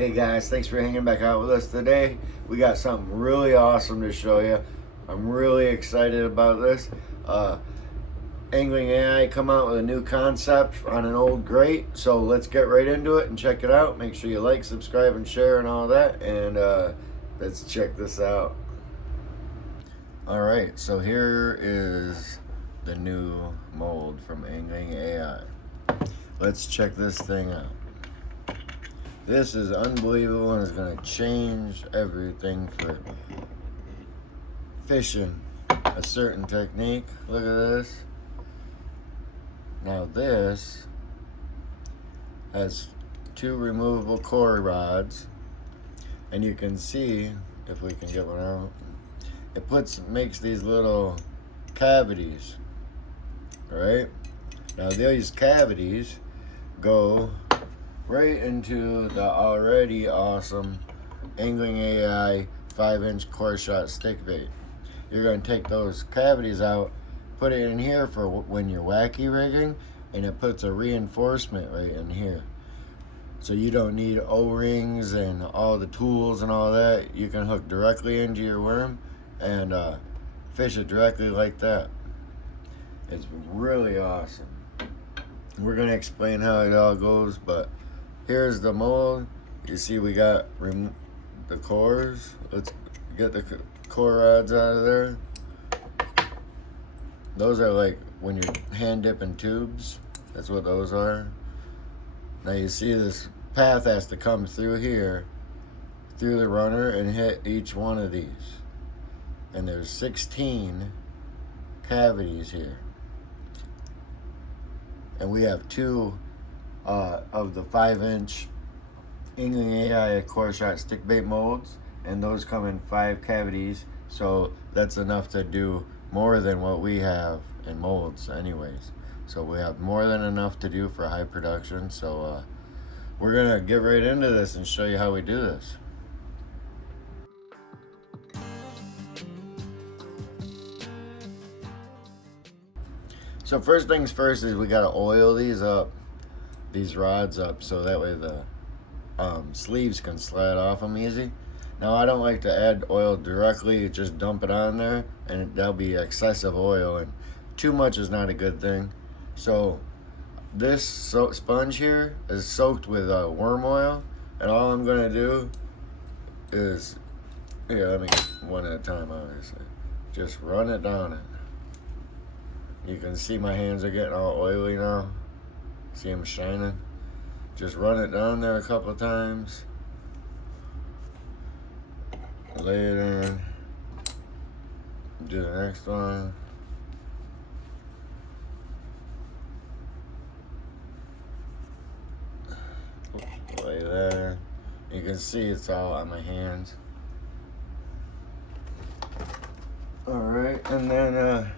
Hey guys, thanks for hanging back out with us today. We got something really awesome to show you. I'm really excited about this. Angling AI come out with a new concept on an old grate, so let's get right into it and check it out. Make sure you like, subscribe, and share and all that, and let's check this out. Alright, so here is the new mold from Angling AI. Let's check this thing out. This is unbelievable and is going to change everything for fishing a certain technique. Look at this. Now this has two removable core rods, and you can see, if we can get one out, it makes these little cavities, right? Now these cavities go right into the already awesome Angling AI 5-inch core shot stick bait. You're going to take those cavities out, put it in here for when you're wacky rigging, and it puts a reinforcement right in here. So you don't need O-rings and all the tools and all that. You can hook directly into your worm and fish it directly like that. It's really awesome. We're going to explain how it all goes, but here's the mold. You see we got the cores. Let's get the core rods out of there. Those are like when you're hand dipping tubes. That's what those are. Now you see this path has to come through here, through the runner, and hit each one of these. And there's 16 cavities here. And we have two of the 5-inch Angling AI core shot stick bait molds, and those come in 5 cavities, so that's enough to do more than what we have in molds anyways. So we have more than enough to do for high production. So we're gonna get right into this and show you how we do this. So first things first is we gotta oil these rods up, so that way the sleeves can slide off them easy. Now I don't like to add oil directly, just dump it on there, and that'll be excessive oil, and too much is not a good thing. So this sponge here is soaked with worm oil, and all I'm gonna do is, here, let me get one at a time, obviously. Just run it down it. You can see my hands are getting all oily now. See them shining? Just run it down there a couple of times. Lay it in. Do the next one. Lay there. You can see it's all on my hands. Alright, and then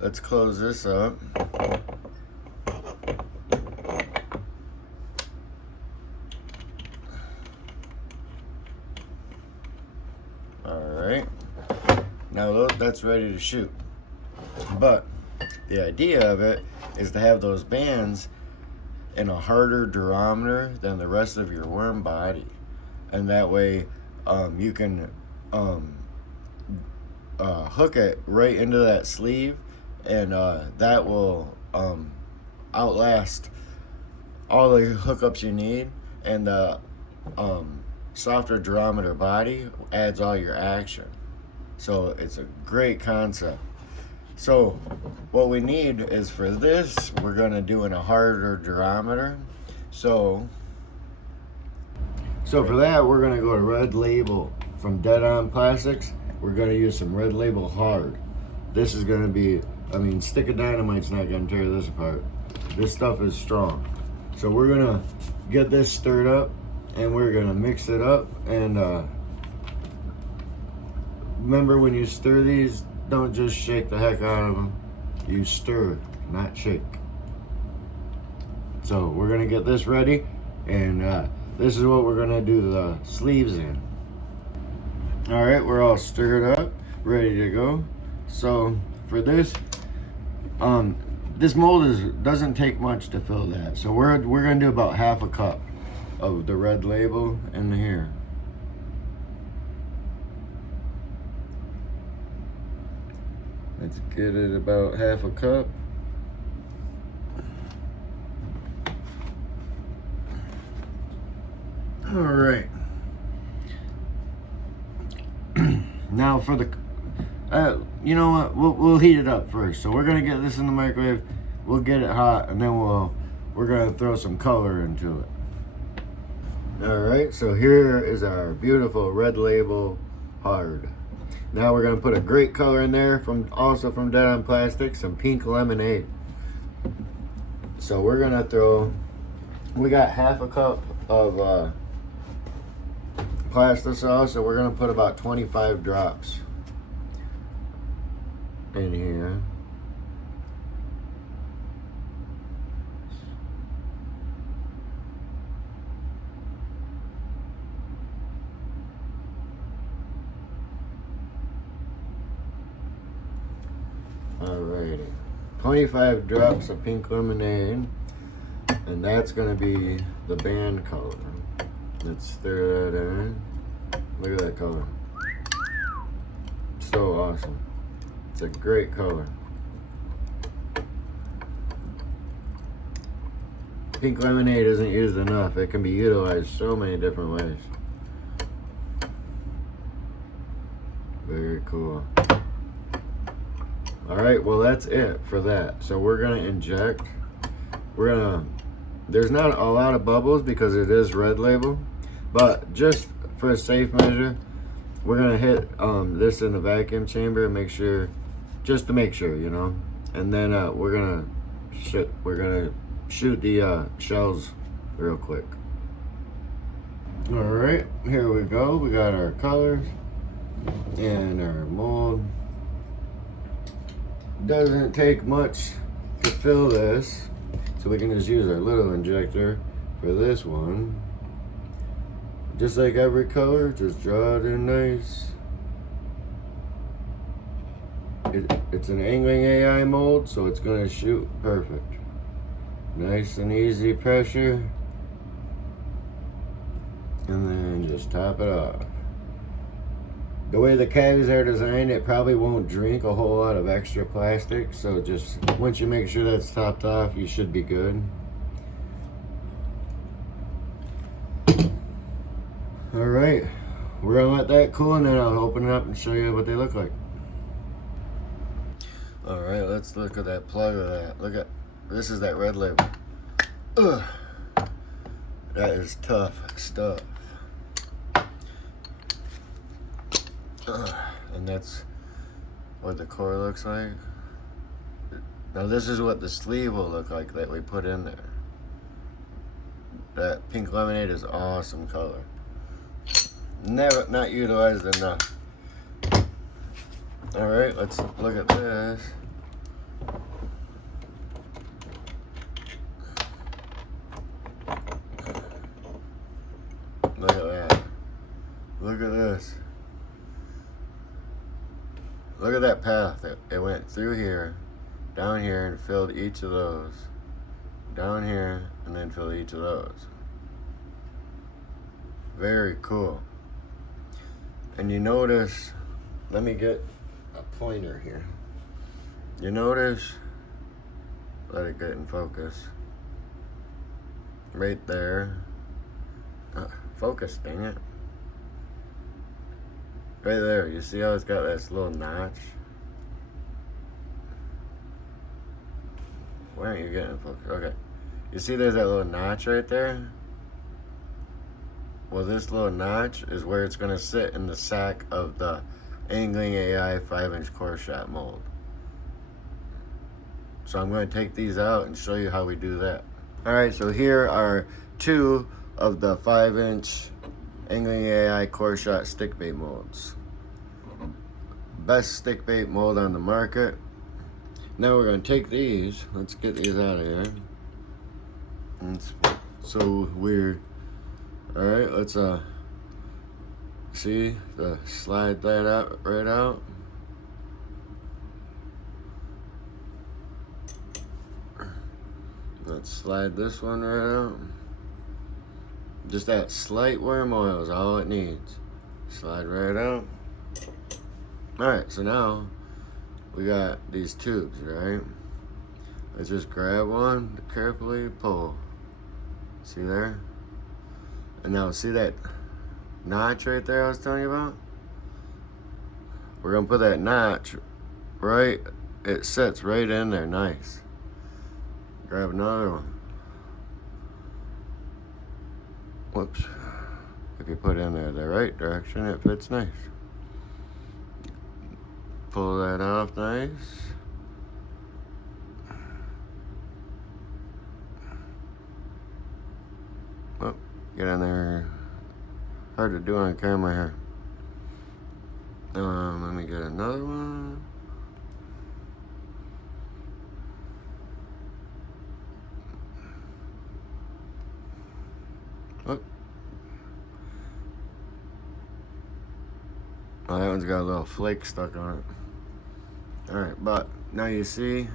let's close this up. Alright, now that's ready to shoot. But the idea of it is to have those bands in a harder durometer than the rest of your worm body. And that way you can hook it right into that sleeve, and that will outlast all the hookups you need, and the softer durometer body adds all your action. So it's a great concept. So what we need is, for this, we're going to do in a harder durometer. So for that, we're going to go to Red Label from deadonplastix. We're going to use some Red Label hard. This is going to be, I mean, stick of dynamite's not going to tear this apart. This stuff is strong. So we're going to get this stirred up, and we're going to mix it up. And remember, when you stir these, don't just shake the heck out of them. You stir, not shake. So we're going to get this ready, and this is what we're going to do the sleeves in. All right, we're all stirred up, ready to go. So for this, this mold doesn't take much to fill that. So we're going to do about half a cup. of the red label in here. Let's get it about half a cup. All right. Now for the, you know what? We'll heat it up first. So we're gonna get this in the microwave. We'll get it hot, and then we're gonna throw some color into it. All right. So here is our beautiful red label hard. Now we're gonna put a great color in there also from Dead on Plastic, some pink lemonade. So we're gonna throw. We got half a cup of pasta sauce, so we're gonna put about 25 drops in here. Alrighty, 25 drops of pink lemonade, and that's gonna be the band color. Let's stir that in. Look at that color. So awesome. It's a great color. Pink lemonade isn't used enough. It can be utilized so many different ways. Very cool. Alright, well that's it for that. So we're gonna inject. There's not a lot of bubbles because it is red label, but just for a safe measure, we're gonna hit this in the vacuum chamber and make sure, just to make sure, you know. And then we're gonna shoot the shells real quick. All right, here we go. We got our colors and our mold. Doesn't take much to fill this, so we can just use our little injector for this one. Just like every color, just draw it in nice. It's an angling AI mold, so it's gonna shoot perfect. Nice and easy pressure. And then just top it off. The way the cavities are designed, it probably won't drink a whole lot of extra plastic, so just once you make sure that's topped off, you should be good. All right, we're gonna let that cool, and then I'll open it up and show you what they look like. All right, let's look at that plug of that. Look at, this is that red label. Ugh. That is tough stuff. And that's what the core looks like. Now this is what the sleeve will look like that we put in there. That pink lemonade is awesome color. Not utilized enough. All right, let's look at this. Look at that. Look at this. Look at that path. It went through here, down here, and filled each of those. Down here, and then filled each of those. Very cool. And you notice, let me get a pointer here. You notice, let it get in focus. Right there. Focus, dang it. Right there, you see how it's got this little notch? Why aren't you getting focused? Okay. You see there's that little notch right there? Well, this little notch is where it's going to sit in the sack of the Angling AI 5-inch core shot mold. So I'm going to take these out and show you how we do that. Alright, so here are two of the 5-inch Angling AI core shot stick bait molds. Best stick bait mold on the market. Now we're going to take these. Let's get these out of here. It's so weird. Alright, let's see, slide that out right out. Let's slide this one right out. Just that slight worm oil is all it needs. Slide right out. Alright, so now we got these tubes, right? Let's just grab one, carefully pull. See there? And now see that notch right there I was telling you about? We're gonna put that notch right, it sits right in there, nice. Grab another one. Whoops. If you put in there the right direction, it fits nice. Pull that off nice. Oh, get in there. Hard to do on camera here. Let me get another one. Oh, that one's got a little flake stuck on it. Alright, but now you see,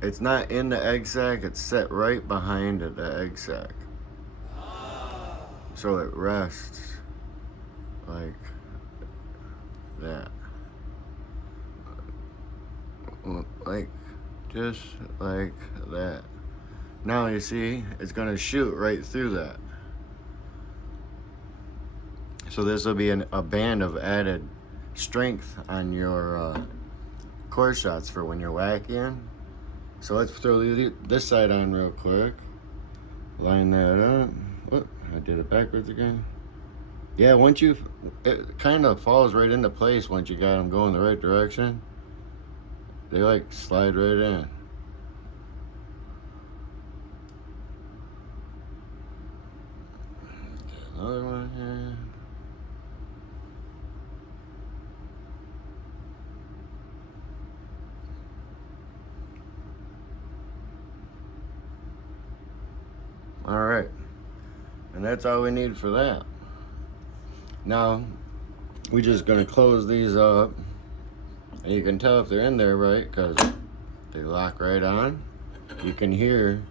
it's not in the egg sac, it's set right behind it, the egg sac. So it rests like that. Like, just like that. Now you see, it's gonna shoot right through that. So this will be a band of added strength on your core shots for when you're whacking. So let's throw this side on real quick. Line that up. Whoop, I did it backwards again. Yeah, it kind of falls right into place once you got them going the right direction. They like slide right in. Another one here. All right, and that's all we need for that. Now, we're just gonna close these up, and you can tell if they're in there right, because they lock right on. You can hear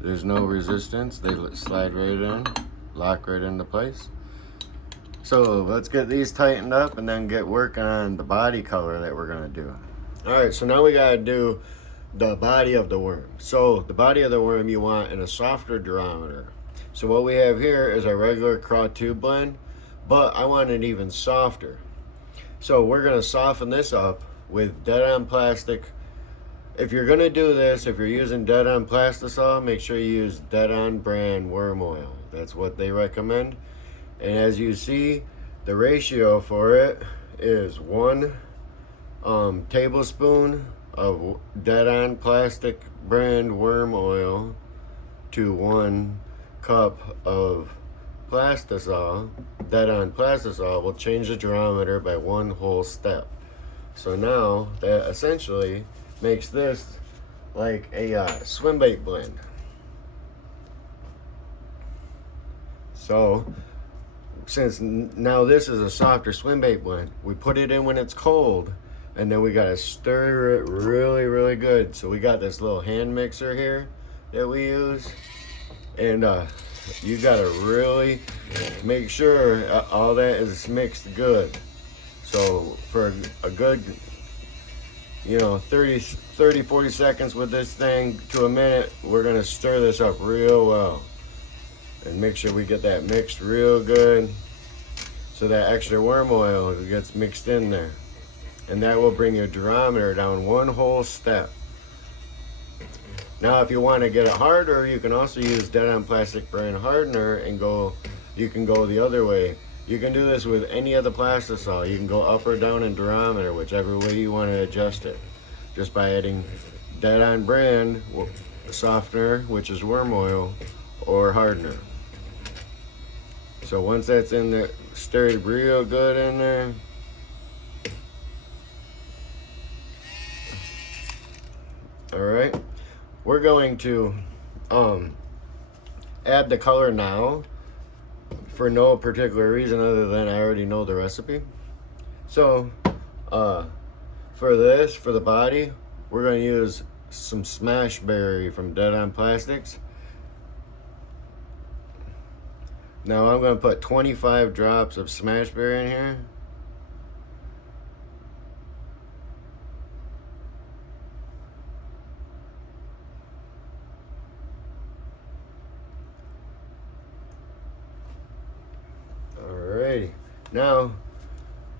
there's no resistance. They slide right in, lock right into place. So let's get these tightened up and then get working on the body color that we're gonna do. All right, so now we gotta do the body of the worm. So the body of the worm you want in a softer durometer. So what we have here is a regular craw tube blend, but I want it even softer. So we're gonna soften this up with Dead-On Plastic. If you're gonna do this, if you're using Dead-On Plastisol, make sure you use Dead-On brand worm oil. That's what they recommend. And as you see, the ratio for it is 1 tablespoon of Dead-On Plastic brand worm oil to 1 cup of Plastisol. Dead-On Plastisol will change the durometer by 1 whole step. So now that essentially makes this like a swim bait blend. So since now this is a softer swim bait blend, we put it in when it's cold, and then we gotta stir it really good. So we got this little hand mixer here that we use, and you gotta really make sure all that is mixed good. So for a good, 30-40 seconds with this thing to a minute, we're gonna stir this up real well and make sure we get that mixed real good, so that extra worm oil gets mixed in there. And that will bring your durometer down 1 whole step. Now if you want to get it harder, you can also use Dead-On Plastic brand hardener and you can go the other way. You can do this with any other plastisol. You can go up or down in durometer, whichever way you want to adjust it, just by adding Dead-On brand softener, which is worm oil, or hardener. So once that's in there, stirred real good in there, all right, we're going to add the color now for no particular reason other than I already know the recipe. So for the body, we're going to use some Smash Berry from Dead-On Plastics. Now I'm going to put 25 drops of Smashberry in here. Alrighty. Now,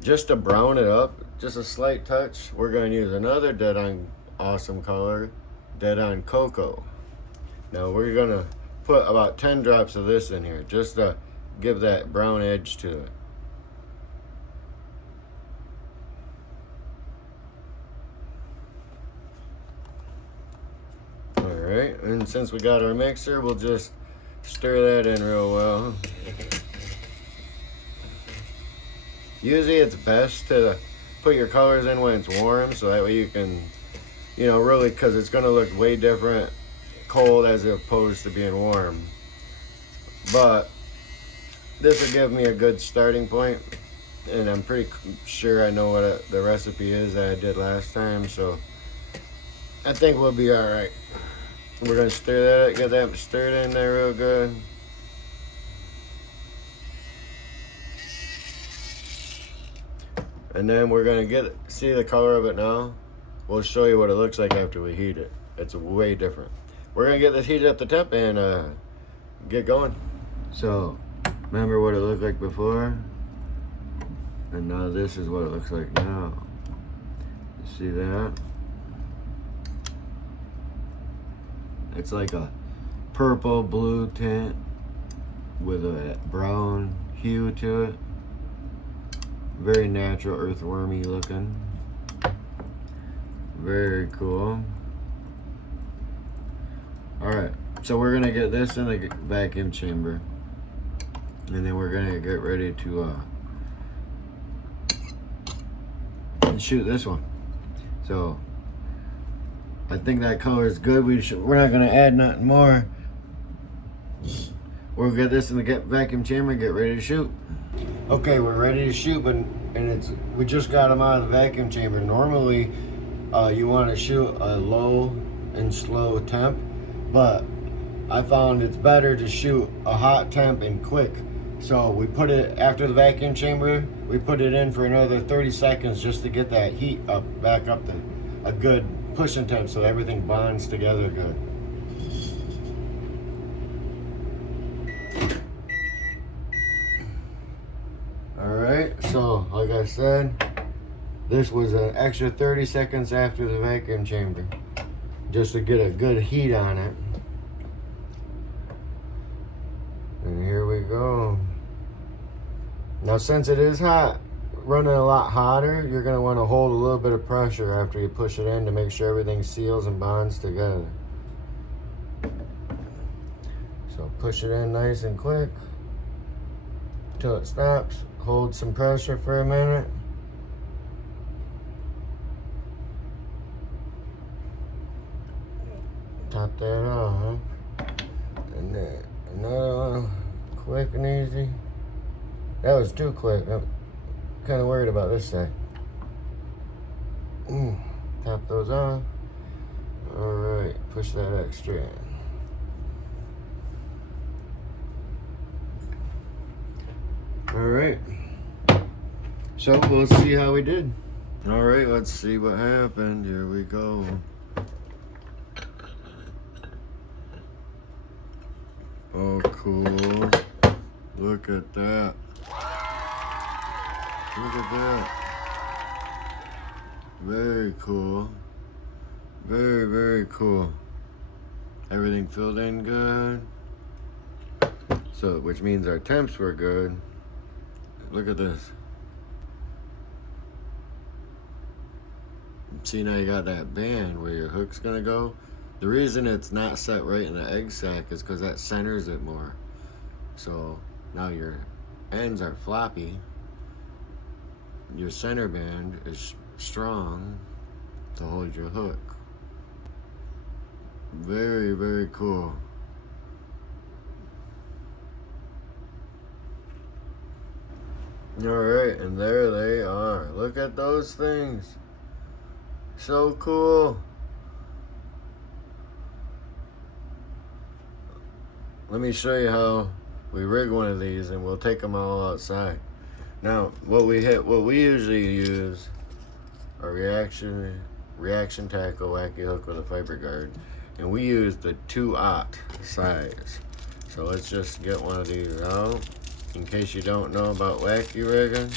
just to brown it up, just a slight touch, we're going to use another Dead On awesome color, Dead On Cocoa. Now we're going to put about 10 drops of this in here, just to give that brown edge to it. Alright, and since we got our mixer, we'll just stir that in real well. Usually it's best to put your colors in when it's warm, so that way you can, you know, really, because it's going to look way different cold as opposed to being warm. But this will give me a good starting point, and I'm pretty sure I know what the recipe is that I did last time, so I think we'll be alright. We're going to stir that, get that stirred in there real good. And then we're going to see the color of it now. We'll show you what it looks like after we heat it. It's way different. We're going to get this heated up to temp and get going. So, remember what it looked like before? And now this is what it looks like now. You see that? It's like a purple blue tint with a brown hue to it. Very natural, earthwormy looking. Very cool. Alright, so we're gonna get this in the vacuum chamber, and then we're gonna get ready to shoot this one. So I think that color is good. We're not gonna add nothing more. We'll get this in the vacuum chamber and get ready to shoot. Okay, we're ready to shoot, we just got them out of the vacuum chamber. Normally, you want to shoot a low and slow temp, but I found it's better to shoot a hot temp and quick. So we put it after the vacuum chamber. We put it in for another 30 seconds just to get that heat up, back up to a good pushing temp, so everything bonds together good. Alright, so like I said, this was an extra 30 seconds after the vacuum chamber, just to get a good heat on it. And here we go. Now since it is hot, running a lot hotter, you're going to want to hold a little bit of pressure after you push it in to make sure everything seals and bonds together. So push it in nice and quick until it stops. Hold some pressure for a minute. Top that off. And then another one, quick and easy. That was too quick. I'm kind of worried about this side. Top those off. Alright, push that extra in. Alright, so we'll see how we did. Alright, let's see what happened. Here we go. Oh, cool. Look at that. Look at that. Very cool. Very, very cool. Everything filled in good. So, which means our temps were good. Look at this. See, now you got that band where your hook's gonna go. The reason it's not set right in the egg sac is because that centers it more. So now your ends are floppy. Your center band is strong to hold your hook. Very, very cool. Alright, and there they are. Look at those things. So cool. Let me show you how we rig one of these and we'll take them all outside. Now, what we usually use are reaction tackle, wacky hook with a fiber guard, and we use the 2/0 size. So let's just get one of these out in case you don't know about wacky rigging.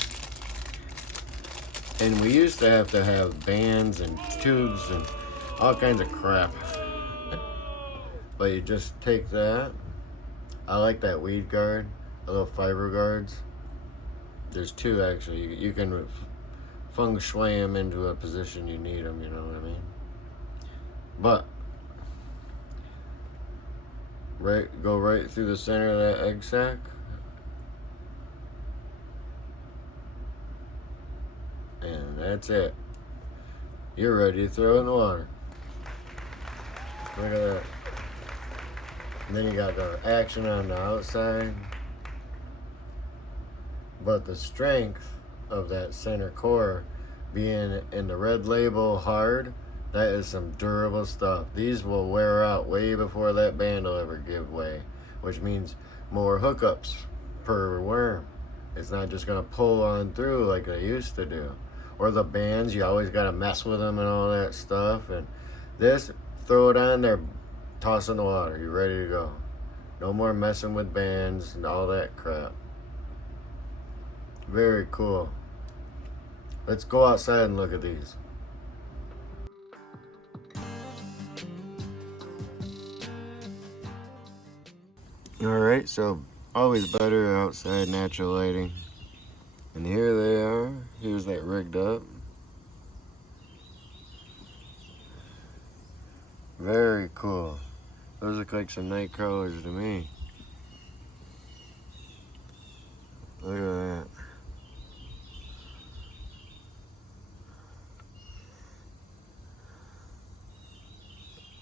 And we used to have bands and tubes and all kinds of crap. But you just take that. I like that weed guard, the little fiber guards. There's two actually. You can feng shui them into a position you need them, you know what I mean? But go right through the center of that egg sac. And that's it. You're ready to throw in the water. Look at that. And then you got the action on the outside. But the strength of that center core being in the red label hard, that is some durable stuff. These will wear out way before that band will ever give way, which means more hookups per worm. It's not just gonna pull on through like they used to do. Or the bands, you always gotta mess with them and all that stuff. And this, throw it on there, toss in the water, you're ready to go. No more messing with bands and all that crap. Very cool. Let's go outside and look at these. Alright, so always better outside natural lighting. And here they are. Here's that rigged up. Very cool. Those look like some night crawlers to me. Look at that.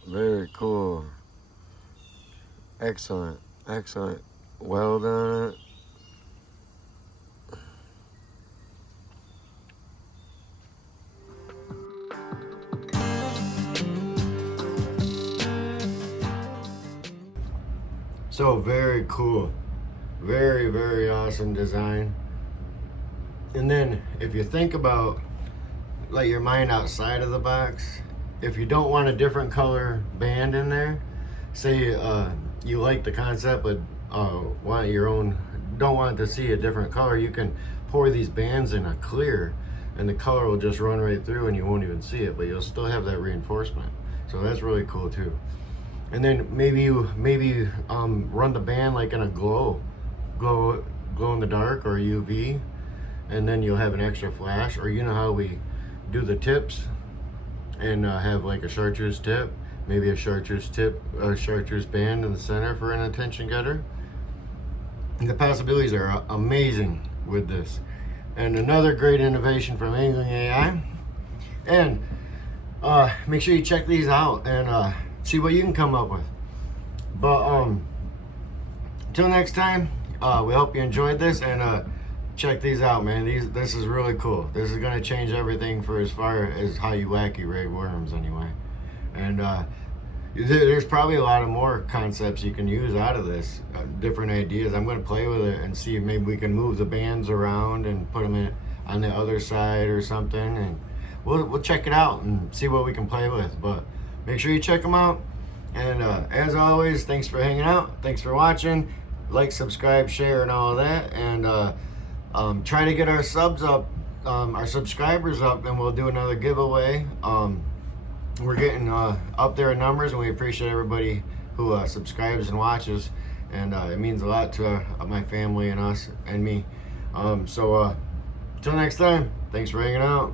Very cool. Excellent. Excellent weld on it. So very cool. Very, very awesome design. And then if you think about, let your mind outside of the box, if you don't want a different color band in there, say you like the concept but want your own, don't want to see a different color, you can pour these bands in a clear and the color will just run right through and you won't even see it, but you'll still have that reinforcement. So that's really cool too. And then maybe run the band like in a glow in the dark or UV, and then you'll have an extra flash. Or you know how we do the tips and have like a chartreuse tip, maybe a chartreuse tip or chartreuse band in the center for an attention getter. And the possibilities are amazing with this. And another great innovation from Angling AI. And make sure you check these out and see what you can come up with. But until next time, we hope you enjoyed this, and check these out, man. This is really cool. This is gonna change everything for as far as how you wacky rig worms anyway. And there's probably a lot of more concepts you can use out of this, different ideas. I'm gonna play with it and see if maybe we can move the bands around and put them on the other side or something, and we'll check it out and see what we can play with. But make sure you check them out. And as always, thanks for hanging out. Thanks for watching. Like, subscribe, share, and all that. And try to get our subs up, our subscribers up, and we'll do another giveaway. We're getting up there in numbers, and we appreciate everybody who subscribes and watches. And it means a lot to my family and us and me. So until next time, thanks for hanging out.